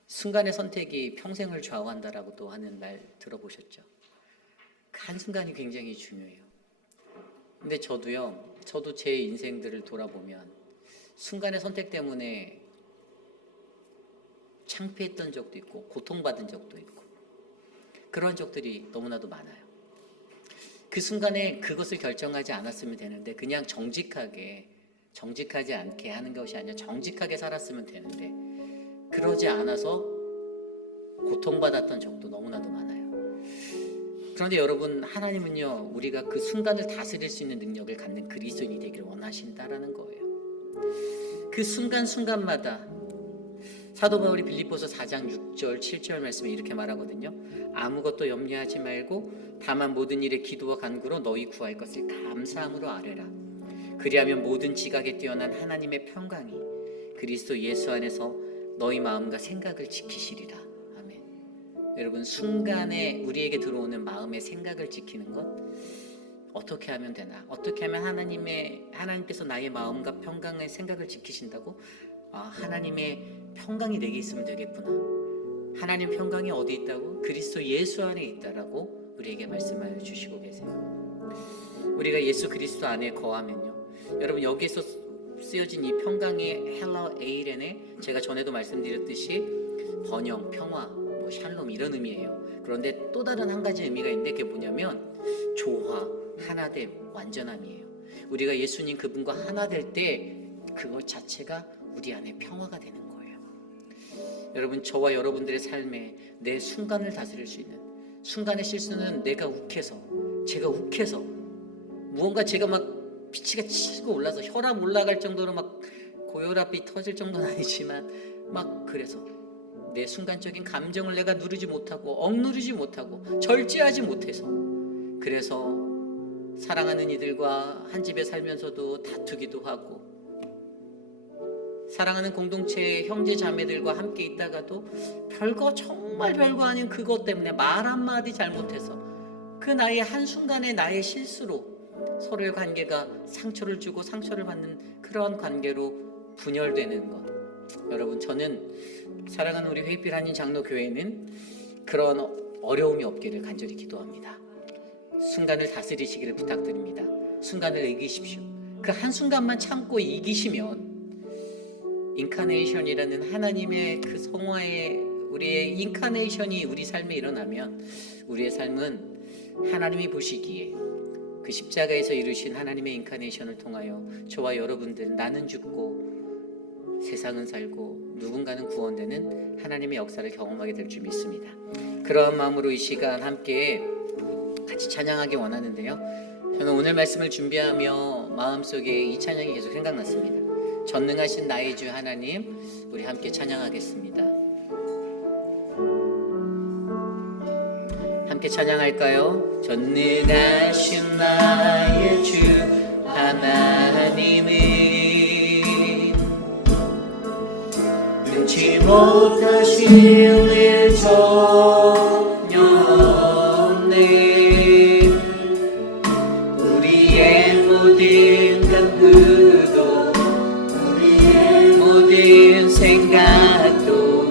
순간의 선택이 평생을 좌우한다라고도 하는 말 들어보셨죠? 그 한순간이 굉장히 중요해요. 근데 저도 제 인생들을 돌아보면 순간의 선택 때문에 창피했던 적도 있고 고통받은 적도 있고 그런 적들이 너무나도 많아요. 그 순간에 그것을 결정하지 않았으면 되는데 그냥 정직하지 않게 하는 것이 아니라 정직하게 살았으면 되는데 그러지 않아서 고통받았던 적도 너무나도 많아요. 그런데 여러분, 하나님은요, 우리가 그 순간을 다스릴 수 있는 능력을 갖는 그리스도인이 되기를 원하신다라는 거예요. 그 순간순간마다 사도 바울이 빌립보서 4장 6절 7절 말씀에 이렇게 말하거든요. 아무것도 염려하지 말고 다만 모든 일에 기도와 간구로 너희 구할 것을 감사함으로 아뢰라. 그리하면 모든 지각에 뛰어난 하나님의 평강이 그리스도 예수 안에서 너희 마음과 생각을 지키시리라. 아멘. 여러분, 순간에 우리에게 들어오는 마음의 생각을 지키는 것 어떻게 하면 되나? 어떻게 하면 하나님께서 나의 마음과 평강의 생각을 지키신다고? 하나님의 평강이 내게 있으면 되겠구나. 하나님 평강이 어디 있다고? 그리스도 예수 안에 있다라고 우리에게 말씀하여 주시고 계세요. 우리가 예수 그리스도 안에 거하면요, 여러분, 여기에서 쓰여진 이 평강의 헬라어 에이렌에 제가 전에도 말씀드렸듯이 번영, 평화, 샬롬 이런 의미예요. 그런데 또 다른 한 가지 의미가 있는데 그게 뭐냐면 조화, 하나됨, 완전함이에요. 우리가 예수님 그분과 하나 될 때 그것 자체가 우리 안에 평화가 되는 거예요. 여러분, 저와 여러분들의 삶에 내 순간을 다스릴 수 있는, 순간의 실수는 제가 욱해서 무언가 제가 막 피치가 치고 올라서 혈압 올라갈 정도로 막 고혈압이 터질 정도는 아니지만 막 그래서 내 순간적인 감정을 내가 누르지 못하고 억누르지 못하고 절제하지 못해서 그래서 사랑하는 이들과 한 집에 살면서도 다투기도 하고 사랑하는 공동체의 형제 자매들과 함께 있다가도 정말 별거 아닌 그것 때문에 말 한마디 잘못해서 그 나의 한순간의 나의 실수로 서로의 관계가 상처를 주고 상처를 받는 그러한 관계로 분열되는 것. 여러분, 저는 사랑하는 우리 회빛 한인 장로교회는 그런 어려움이 없기를 간절히 기도합니다. 순간을 다스리시기를 부탁드립니다. 순간을 이기십시오. 그 한순간만 참고 이기시면 인카네이션이라는 하나님의 그 성화의 우리의 인카네이션이 우리 삶에 일어나면 우리의 삶은 하나님이 보시기에 그 십자가에서 이루신 하나님의 인카네이션을 통하여 저와 여러분들, 나는 죽고 세상은 살고 누군가는 구원되는 하나님의 역사를 경험하게 될 줄 믿습니다. 그런 마음으로 이 시간 함께 같이 찬양하기 원하는데요, 저는 오늘 말씀을 준비하며 마음속에 이 찬양이 계속 생각났습니다. 전능하신 나의 주 하나님, 우리 함께 찬양하겠습니다. 함께 찬양할까요? 전능하신 나의 주 하나님은 능치 못하실 일 전혀 없네. 우리의 모든 간구도 우리의 모든 생각도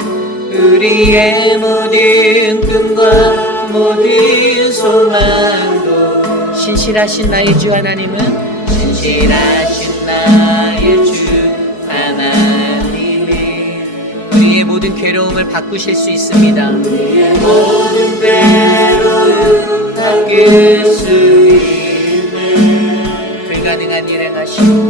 우리의 모든 꿈과 모든 소망도 신실하신 나의 주 하나님은 신실하신 나의 주 하나님은 우리의 모든 괴로움을 바꾸실 수 있습니다. 우리의 모든 괴로움 바꿀 수 있는 불가능한 일 행하시고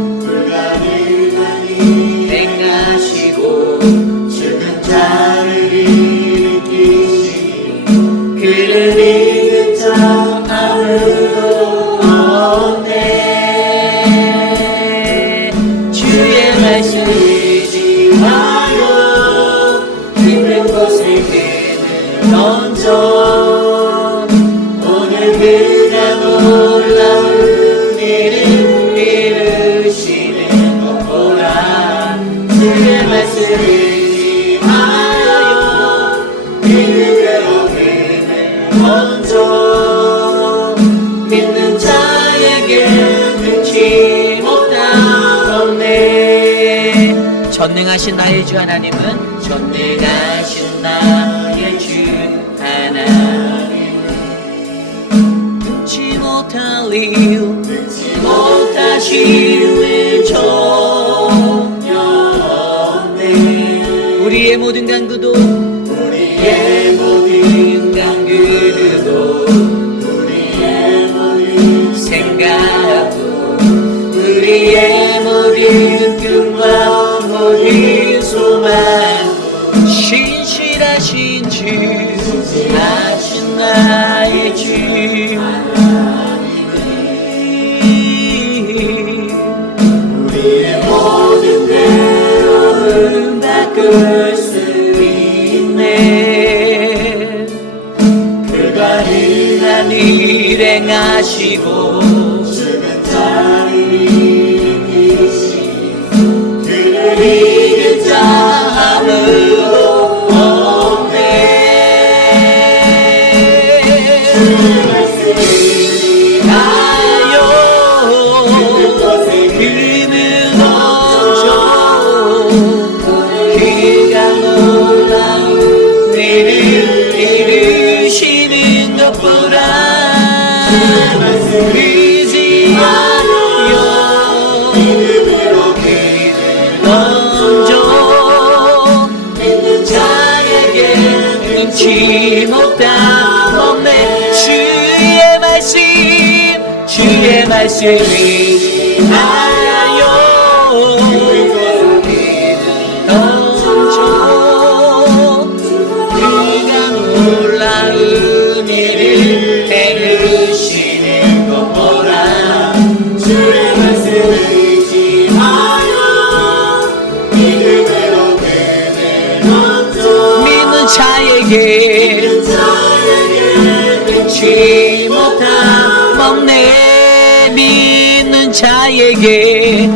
죽은 자를 일으키시니 그를 믿는 자 아무도 없네. 주의 말씀 의지하여 힘든 것을 그는 던져 오늘 그가 놀라운 일을 이루시는 것 보라. 주의 말씀 의지하여 믿는 먼저 믿는 자에게 능치 못한 없네. 전능하신 나의 주 하나님은 전능하신 나의 주 하나님은 능치 못할 일 능치 못하실 일 전혀 우리의 모든 간구도 우리의 모든 간구도 우리의 모든 생각도 우리의 모든 꿈과 모든 소망도 신실하신 주 하신 나의 주 우리의 모든 대로는 바꿀 수 있네. 그가 일한 일 행하시고 죽은 자를 일으키시니 그를 이길 자 아무도 없네. 주의 말씀이 하여 그는 넘쳐 그가 놀라운 일을 이루시는 것보다 의지하여 믿음으로 그를 넘쳐 믿는 자에게 능치 못함 없네. 주의 말씀이 하여 넘쳐 그가 놀라운 일을 행으시는 것보다 주의 말씀을 의지하여 믿음으로 그를 넘쳐 믿는 자에게 능치 못함 없네. 믿는 자에게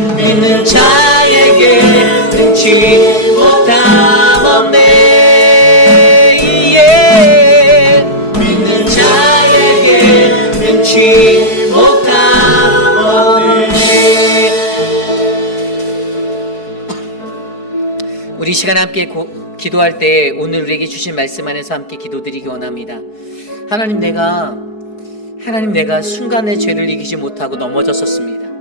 능치 못함 없네. 믿는 자에게 능치 못함 없네. 우리 시간 함께 기도할 때 오늘 우리에게 주신 말씀 안에서 함께 기도드리기 원합니다. 하나님, 내가 순간의 죄를 이기지 못하고 넘어졌었습니다.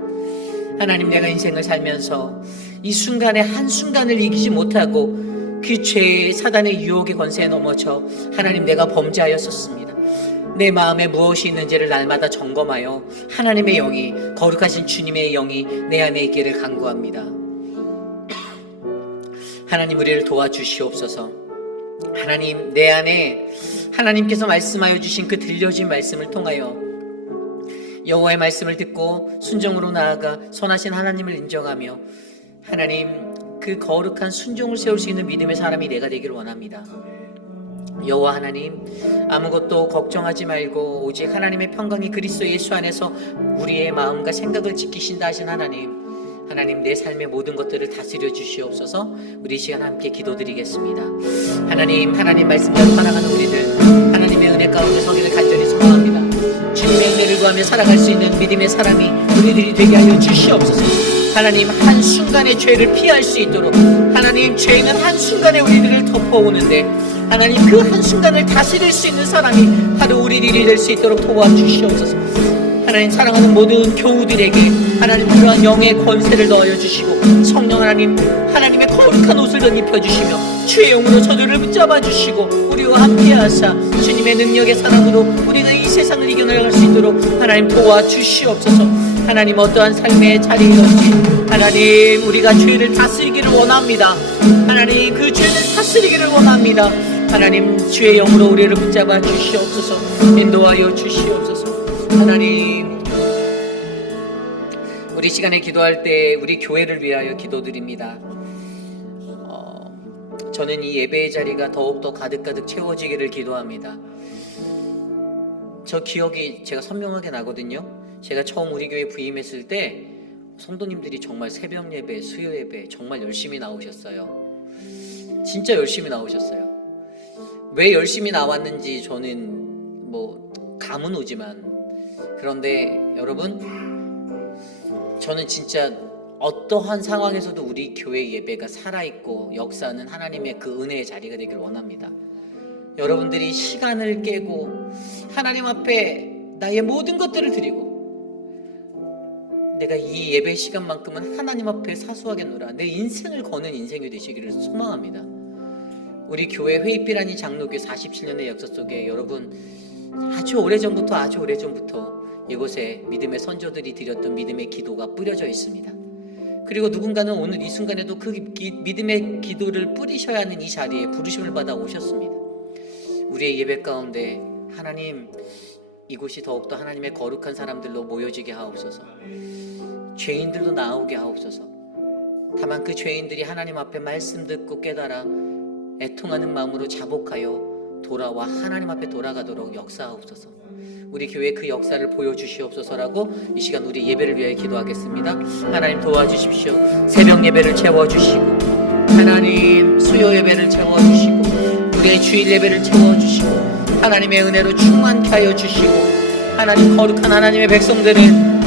하나님, 내가 인생을 살면서 이 순간의 한순간을 이기지 못하고 그 죄의 사단의 유혹의 권세에 넘어져 하나님, 내가 범죄하였었습니다. 내 마음에 무엇이 있는지를 날마다 점검하여 하나님의 영이, 거룩하신 주님의 영이 내 안에 있기를 간구합니다. 하나님, 우리를 도와주시옵소서. 하나님, 내 안에 하나님께서 말씀하여 주신 그 들려진 말씀을 통하여 여호와의 말씀을 듣고 순종으로 나아가 선하신 하나님을 인정하며 하나님, 그 거룩한 순종을 세울 수 있는 믿음의 사람이 내가 되기를 원합니다. 여호와 하나님, 아무것도 걱정하지 말고 오직 하나님의 평강이 그리스도 예수 안에서 우리의 마음과 생각을 지키신다 하신 하나님, 내 삶의 모든 것들을 다스려 주시옵소서. 우리 시간 함께 기도드리겠습니다. 하나님 말씀대로 살아가는 우리들, 하나님의 은혜 가운데 서기를 간절히 소망합니다. 주님의 은혜를 구하며 살아갈 수 있는 믿음의 사람이 우리들이 되게 하여 주시옵소서. 하나님, 한순간의 죄를 피할 수 있도록, 하나님, 죄는 한순간에 우리들을 덮어오는데 하나님, 그 한순간을 다스릴 수 있는 사람이 바로 우리들이 될 수 있도록 도와주시옵소서. 하나님, 사랑하는 모든 교우들에게 하나님 그러한 영의 권세를 넣어 주시고, 성령 하나님의 거룩한 옷을 덧입혀 주시며 주의 영으로 저들을 붙잡아 주시고 우리와 함께 하사 주님의 능력의 사랑으로 우리가 이 세상을 이겨나갈 수 있도록 하나님 도와주시옵소서. 하나님, 어떠한 삶의 자리이든지 하나님, 우리가 죄를 다스리기를 원합니다. 하나님, 그 죄를 다스리기를 원합니다. 하나님, 주의 영으로 우리를 붙잡아 주시옵소서. 인도하여 주시옵소서. 하나님, 우리 시간에 기도할 때 우리 교회를 위하여 기도드립니다. 저는 이 예배의 자리가 더욱더 가득가득 채워지기를 기도합니다. 저 기억이 제가 선명하게 나거든요. 제가 처음 우리 교회 부임했을 때 성도님들이 정말 새벽 예배, 수요 예배 정말 열심히 나오셨어요. 진짜 열심히 나오셨어요. 왜 열심히 나왔는지 저는 감은 오지만, 그런데 여러분, 저는 진짜 어떠한 상황에서도 우리 교회 예배가 살아있고 역사하는 하나님의 그 은혜의 자리가 되길 원합니다. 여러분들이 시간을 깨고 하나님 앞에 나의 모든 것들을 드리고, 내가 이 예배 시간만큼은 하나님 앞에 사수하겠노라, 내 인생을 거는 인생이 되시기를 소망합니다. 우리 교회 회의비라니 장로교 47년의 역사 속에 여러분 아주 오래전부터 이곳에 믿음의 선조들이 드렸던 믿음의 기도가 뿌려져 있습니다. 그리고 누군가는 오늘 이 순간에도 그 믿음의 기도를 뿌리셔야 하는 이 자리에 부르심을 받아 오셨습니다. 우리의 예배 가운데 하나님, 이곳이 더욱더 하나님의 거룩한 사람들로 모여지게 하옵소서. 죄인들도 나오게 하옵소서. 다만 그 죄인들이 하나님 앞에 말씀 듣고 깨달아 애통하는 마음으로 자복하여 돌아와 하나님 앞에 돌아가도록 역사하옵소서. 우리 교회 그 역사를 보여주시옵소서라고 이 시간 우리 예배를 위하여 기도하겠습니다. 하나님 도와주십시오. 새벽 예배를 채워주시고, 하나님 수요 예배를 채워주시고, 우리의 주일 예배를 채워주시고, 하나님의 은혜로 충만케 하여 주시고, 하나님 거룩한 하나님의 백성들을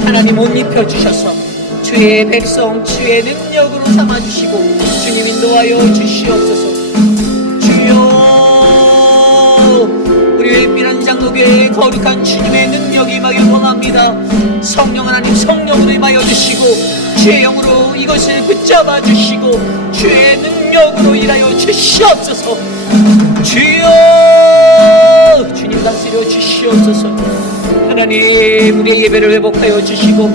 하나님 옷 입혀주셔서 주의 백성 주의 능력으로 삼아주시고 주님 인도하여 주시옵소서. 주여, 우리 회의비라는 장로교회의 거룩한 주님의 능력이 임하길 원합니다. 성령 하나님, 성령으로 임하여 주시고 주의 영으로 이것을 붙잡아 주시고 주의 능력으로 일하여 주시옵소서. 주여, 주님 다스려 주시옵소서. 하나님, 우리의 예배를 회복하여 주시고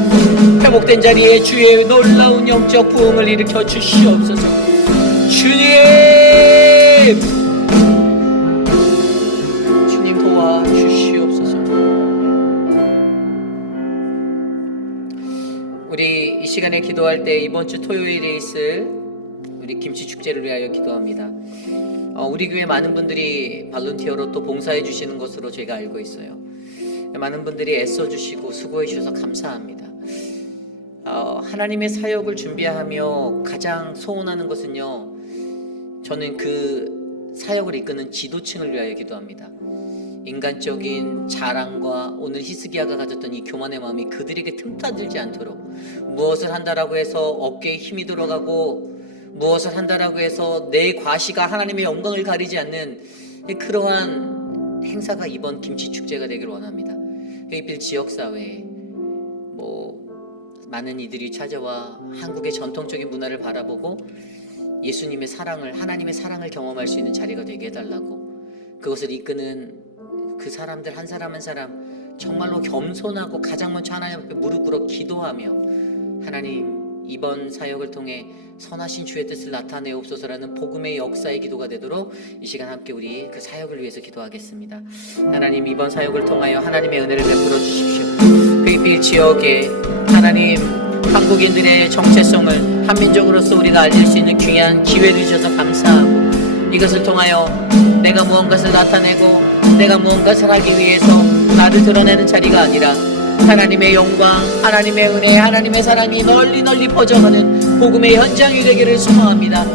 회복된 자리에 주의 놀라운 영적 부흥을 일으켜 주시옵소서. 주님 도와주시옵소서. 우리 이 시간에 기도할 때 이번 주 토요일에 있을 우리 김치 축제를 위하여 기도합니다. 우리 교회 많은 분들이 발런티어로 또 봉사해 주시는 것으로 제가 알고 있어요. 많은 분들이 애써 주시고 수고해 주셔서 감사합니다. 하나님의 사역을 준비하며 가장 소원하는 것은요, 저는 그 사역을 이끄는 지도층을 위하여 기도합니다. 인간적인 자랑과 오늘 히스기야가 가졌던 이 교만의 마음이 그들에게 틈타들지 않도록, 무엇을 한다라고 해서 어깨에 힘이 들어가고 무엇을 한다라고 해서 내 과시가 하나님의 영광을 가리지 않는 그러한 행사가 이번 김치축제가 되길 원합니다. 회의필 지역사회에 많은 이들이 찾아와 한국의 전통적인 문화를 바라보고 예수님의 사랑을, 하나님의 사랑을 경험할 수 있는 자리가 되게 해달라고, 그것을 이끄는 그 사람들 한 사람 한 사람 정말로 겸손하고 가장 먼저 하나님 앞에 무릎 꿇어 기도하며, 하나님 이번 사역을 통해 선하신 주의 뜻을 나타내옵소서라는 복음의 역사의 기도가 되도록 이 시간 함께 우리 그 사역을 위해서 기도하겠습니다. 하나님, 이번 사역을 통하여 하나님의 은혜를 베풀어 주십시오. 회의필 지역에 하나님, 한국인들의 정체성을 한민족으로서 우리가 알릴 수 있는 귀한 기회를 주셔서 감사하고, 이것을 통하여 내가 무언가를 나타내고 내가 무언가를 하기 위해서 나를 드러내는 자리가 아니라 하나님의 영광, 하나님의 은혜, 하나님의 사랑이 널리 퍼져가는 복음의 현장이 되기를 소망합니다.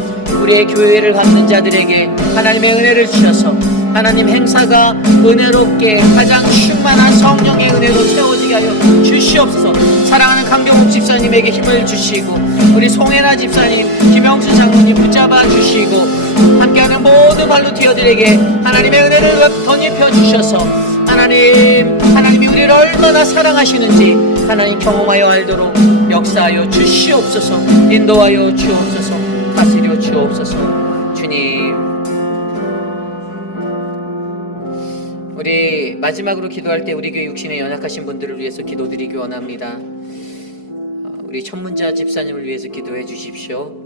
우리의 교회를 갖는 자들에게 하나님의 은혜를 주셔서 하나님 행사가 은혜롭게 가장 충만한 성령의 은혜로 채워지게 하여 주시옵소서. 사랑하는 강병욱 집사님에게 힘을 주시고 우리 송혜나 집사님, 김영수 장로님 붙잡아 주시고 함께하는 모든 발로티어들에게 하나님의 은혜를 덧입혀 주셔서 하나님이 우리를 얼마나 사랑하시는지 하나님 경험하여 알도록 역사하여 주시옵소서. 인도하여 주옵소서. 다스려 주옵소서. 주님, 우리 마지막으로 기도할 때 우리 교회 육신에 연약하신 분들을 위해서 기도드리기 원합니다. 우리 천문자 집사님을 위해서 기도해 주십시오.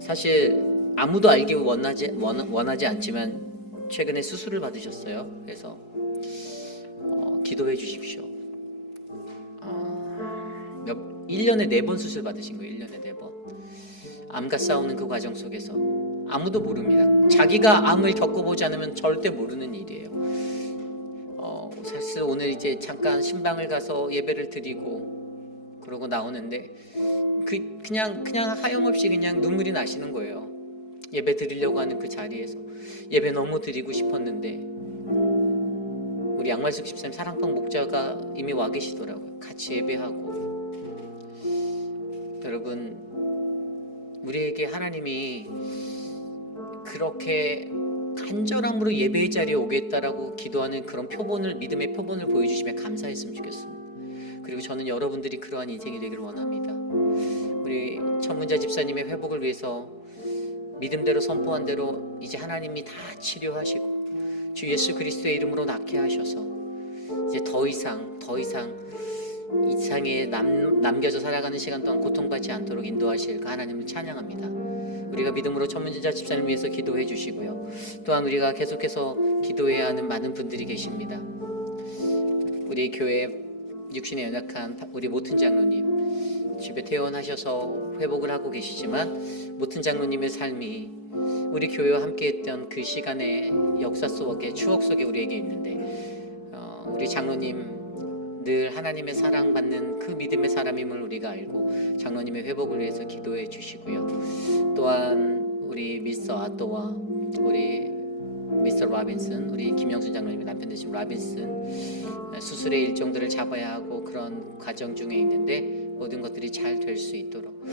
사실 아무도 알기 원하지 않지만 최근에 수술을 받으셨어요. 그래서 기도해 주십시오. 1년에 4번 수술 받으신 거예요. 1년에 4번. 암과 싸우는 그 과정 속에서 아무도 모릅니다. 자기가 암을 겪어보지 않으면 절대 모르는 일이에요. 사실 오늘 이제 잠깐 신방을 가서 예배를 드리고 그러고 나오는데 그냥 하염없이 그냥 눈물이 나시는 거예요. 예배 드리려고 하는 그 자리에서 예배 너무 드리고 싶었는데 우리 양말숙 집사님 사랑방 목자가 이미 와 계시더라고요. 같이 예배하고. 여러분, 우리에게 하나님이 그렇게 간절함으로 예배의 자리에 오겠다라고 기도하는 그런 표본을, 믿음의 표본을 보여주시면 감사했으면 좋겠습니다. 그리고 저는 여러분들이 그러한 인생이 되기를 원합니다. 우리 천문자 집사님의 회복을 위해서 믿음대로 선포한 대로 이제 하나님이 다 치료하시고 주 예수 그리스도의 이름으로 낫게 하셔서 이제 더 이상 이 세상에 남겨져 살아가는 시간 동안 고통받지 않도록 인도하실 그 하나님을 찬양합니다. 우리가 믿음으로 전문진자 집사님을 위해서 기도해 주시고요. 또한 우리가 계속해서 기도해야 하는 많은 분들이 계십니다. 우리 교회 육신에 연약한 우리 모튼 장로님, 집에 퇴원하셔서 회복을 하고 계시지만 모튼 장로님의 삶이 우리 교회와 함께했던 그 시간의 역사 속에, 추억 속에 우리에게 있는데 우리 장로님 늘 하나님의 사랑받는 그 믿음의 사람임을 우리가 알고 장로님의 회복을 위해서 기도해 주시고요. 또한 우리 미스터 아또와 우리 미스터 라빈슨, 우리 김영순 장로님의 남편 되신 라빈슨 수술의 일정들을 잡아야 하고 그런 과정 중에 있는데 모든 것들이 잘 될 수 있도록,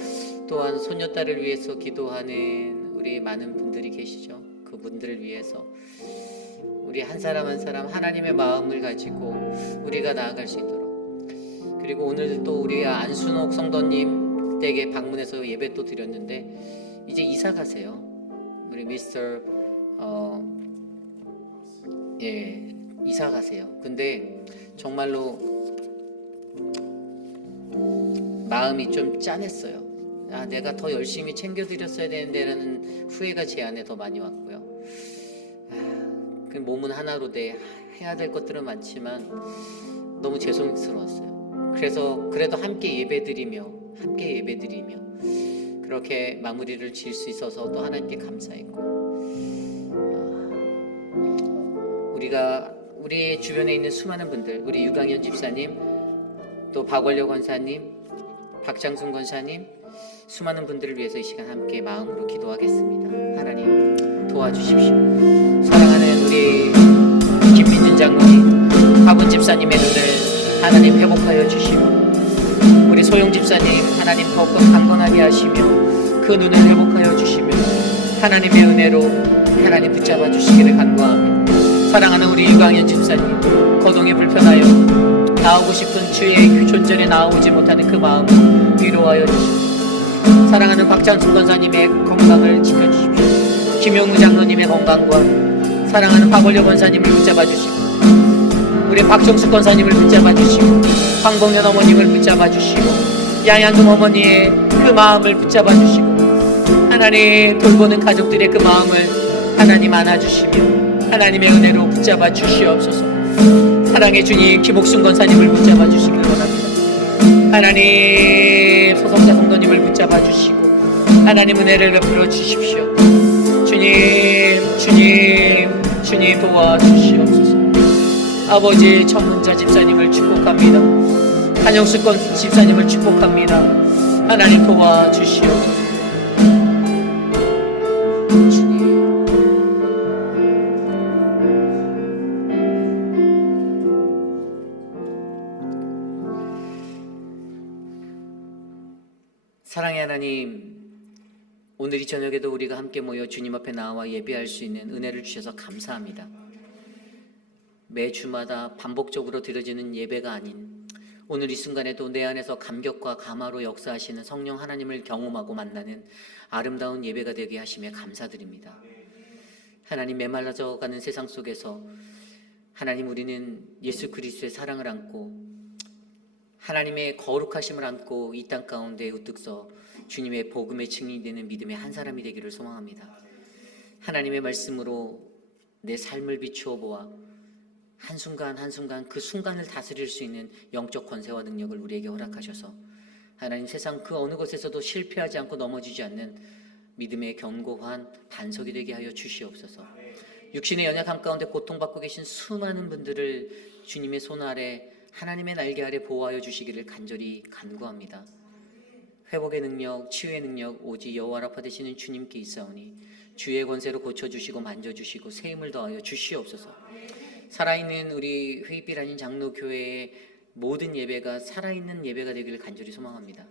또한 손녀딸을 위해서 기도하는 우리 많은 분들이 계시죠. 그분들을 위해서 우리 한 사람 한 사람 하나님의 마음을 가지고 우리가 나아갈 수 있도록, 그리고 오늘 또 우리 안순옥 성도님 댁에 방문해서 예배 또 드렸는데 이제 이사 가세요. 우리 미스터 이사 가세요. 근데 정말로 마음이 좀 짠했어요. 내가 더 열심히 챙겨드렸어야 되는데라는 후회가 제 안에 더 많이 왔고요. 그 몸은 하나로 돼 해야 될 것들은 많지만 너무 죄송스러웠어요. 그래서 그래도 함께 예배드리며 그렇게 마무리를 지을 수 있어서 또 하나님께 감사했고, 우리가 우리 주변에 있는 수많은 분들, 우리 유강현 집사님, 또 박원려 권사님, 박장순 권사님, 수많은 분들을 위해서 이 시간 함께 마음으로 기도하겠습니다. 하나님 도와주십시오. 사랑하는 우리 김민준 장로님, 박원 집사님의 눈을 하나님 회복하여 주시고, 우리 소영 집사님 하나님 더욱더 강건하게 하시며 그 눈을 회복하여 주시며 하나님의 은혜로 하나님 붙잡아 주시기를 간구합니다. 사랑하는 우리 유강현 집사님, 거동이 불편하여 나오고 싶은 주의 휴존전에 나오지 못하는 그 마음을 위로하여 주시고, 사랑하는 박장순 권사님의 건강을 지켜주십시오. 김용우 장로님의 건강과 사랑하는 박원려 권사님을 붙잡아 주시고, 우리 박정숙 권사님을 붙잡아 주시고, 황봉현 어머님을 붙잡아 주시고, 양양금 어머니의 그 마음을 붙잡아 주시고, 하나님 돌보는 가족들의 그 마음을 하나님 안아주시며 하나님의 은혜로 붙잡아 주시옵소서. 사랑의 주님, 김옥순 권사님을 붙잡아 주시길 원합니다. 하나님 소성자 성도님을 붙잡아 주시고 하나님 은혜를 베풀어 주십시오. 주님 도와주시옵소서. 아버지 천문자 집사님을 축복합니다. 한영수 집사님을 축복합니다. 하나님 도와주시옵소서. 사랑의 하나님, 오늘 이 저녁에도 우리가 함께 모여 주님 앞에 나와 예배할 수 있는 은혜를 주셔서 감사합니다. 매주마다 반복적으로 드려지는 예배가 아닌 오늘 이 순간에도 내 안에서 감격과 감화로 역사하시는 성령 하나님을 경험하고 만나는 아름다운 예배가 되게 하심에 감사드립니다. 하나님, 메말라져가는 세상 속에서 하나님, 우리는 예수 그리스도의 사랑을 안고 하나님의 거룩하심을 안고 이 땅 가운데 우뚝 서 주님의 복음의 증인이 되는 믿음의 한 사람이 되기를 소망합니다. 하나님의 말씀으로 내 삶을 비추어 보아 한순간 한순간 그 순간을 다스릴 수 있는 영적 권세와 능력을 우리에게 허락하셔서 하나님, 세상 그 어느 곳에서도 실패하지 않고 넘어지지 않는 믿음의 견고한 반석이 되게 하여 주시옵소서. 육신의 연약함 가운데 고통받고 계신 수많은 분들을 주님의 손 아래, 하나님의 날개 아래 보호하여 주시기를 간절히 간구합니다. 회복의 능력, 치유의 능력 오직 여호와라 받으시는 주님께 있사오니 주의 권세로 고쳐주시고 만져주시고 새 힘을 더하여 주시옵소서. 살아있는 우리 회입빌 아닌 장로교회의 모든 예배가 살아있는 예배가 되기를 간절히 소망합니다.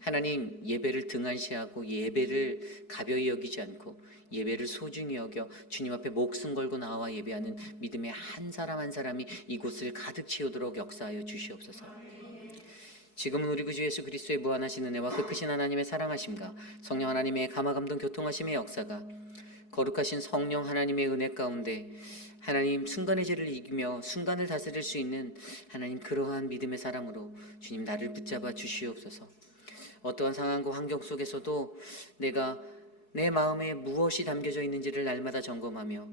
하나님, 예배를 등한시하고 예배를 가벼이 여기지 않고 예배를 소중히 여겨 주님 앞에 목숨 걸고 나와 예배하는 믿음의 한 사람 한 사람이 이곳을 가득 채우도록 역사하여 주시옵소서. 지금은 우리 구주 예수 그리스도의 무한하신 은혜와 그 크신 하나님의 사랑하심과 성령 하나님의 감화감동 교통하심의 역사가 거룩하신 성령 하나님의 은혜 가운데 하나님 순간의 죄를 이기며 순간을 다스릴 수 있는 하나님 그러한 믿음의 사랑으로 주님 나를 붙잡아 주시옵소서. 어떠한 상황과 환경 속에서도 내가 내 마음에 무엇이 담겨져 있는지를 날마다 점검하며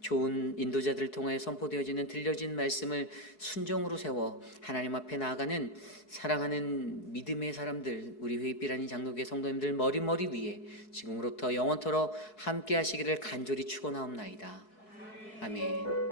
좋은 인도자들을 통하여 선포되어지는 들려진 말씀을 순종으로 세워 하나님 앞에 나아가는 사랑하는 믿음의 사람들, 우리 회의비라는 장로교회 성도님들 머리 위에 지금으로부터 영원토록 함께 하시기를 간절히 축원하옵나이다. 아멘.